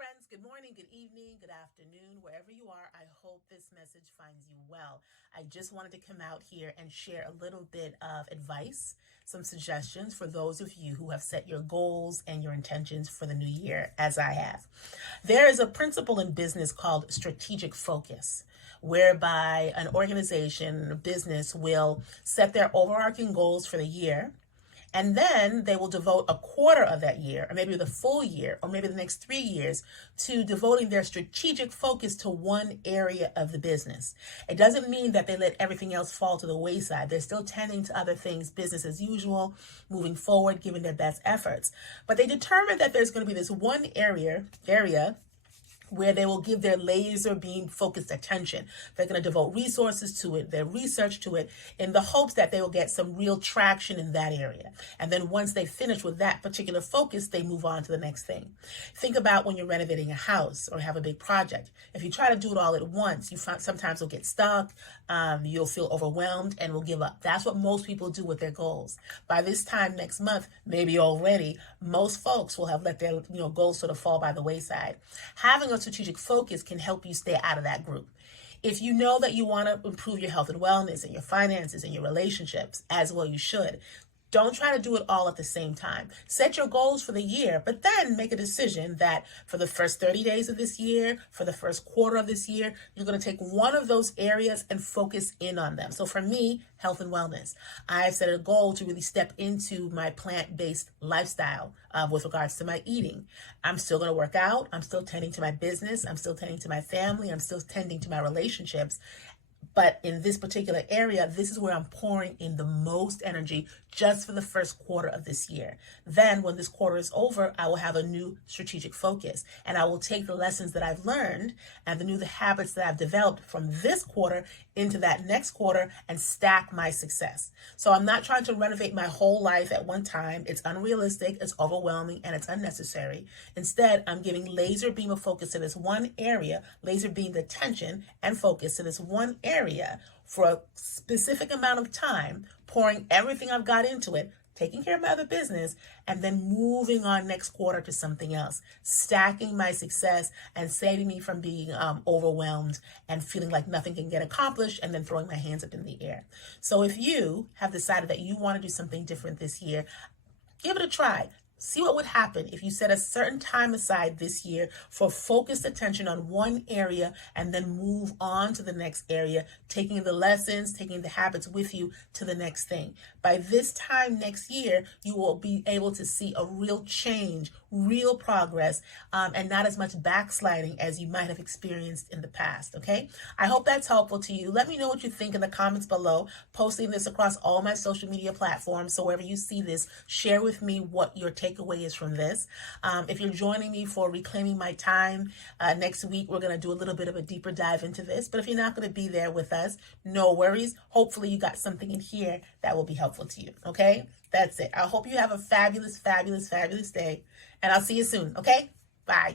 friends. Good morning, good evening, good afternoon, wherever you are. I hope this message finds you well. I just wanted to come out here and share a little bit of advice, some suggestions for those of you who have set your goals and your intentions for the new year, as I have. There is a principle in business called strategic focus, whereby an organization, a business will set their overarching goals for the year. And then they will devote a quarter of that year, or maybe the full year, or maybe the next 3 years, to devoting their strategic focus to one area of the business. It doesn't mean that they let everything else fall to the wayside. They're still tending to other things, business as usual, moving forward, giving their best efforts. But they determine that there's going to be this one area where they will give their laser beam focused attention. They're going to devote resources to it, their research to it, in the hopes that they will get some real traction in that area. And then once they finish with that particular focus, they move on to the next thing. Think about when you're renovating a house or have a big project. If you try to do it all at once, sometimes you'll get stuck, you'll feel overwhelmed, and will give up. That's what most people do with their goals. By this time next month, maybe already, most folks will have let their goals sort of fall by the wayside. Having a strategic focus can help you stay out of that group. If you know that you want to improve your health and wellness and your finances and your relationships, as well you should, don't try to do it all at the same time. Set your goals for the year, but then make a decision that for the first 30 days of this year, for the first quarter of this year, you're going to take one of those areas and focus in on them. So for me, health and wellness, I've set a goal to really step into my plant-based lifestyle with regards to my eating. I'm still going to work out. I'm still tending to my business. I'm still tending to my family. I'm still tending to my relationships. But in this particular area, this is where I'm pouring in the most energy just for the first quarter of this year. Then when this quarter is over, I will have a new strategic focus, and I will take the lessons that I've learned and the habits that I've developed from this quarter into that next quarter and stack my success. So I'm not trying to renovate my whole life at one time. It's unrealistic, it's overwhelming, and it's unnecessary. Instead, I'm giving laser beam of focus to this one area, laser beam the attention and focus to this one area for a specific amount of time, pouring everything I've got into it, taking care of my other business, and then moving on next quarter to something else, stacking my success and saving me from being overwhelmed and feeling like nothing can get accomplished and then throwing my hands up in the air. So if you have decided that you want to do something different this year, give it a try. See what would happen if you set a certain time aside this year for focused attention on one area and then move on to the next area, taking the lessons, taking the habits with you to the next thing. By this time next year, you will be able to see a real change, real progress, and not as much backsliding as you might have experienced in the past, okay? I hope that's helpful to you. Let me know what you think in the comments below, posting this across all my social media platforms. So wherever you see this, share with me what your takeaway is from this. If you're joining me for Reclaiming My Time, next week we're going to do a little bit of a deeper dive into this. But if you're not going to be there with us, no worries. Hopefully you got something in here that will be helpful to you, okay? That's it. I hope you have a fabulous, fabulous, fabulous day, and I'll see you soon, okay? Bye.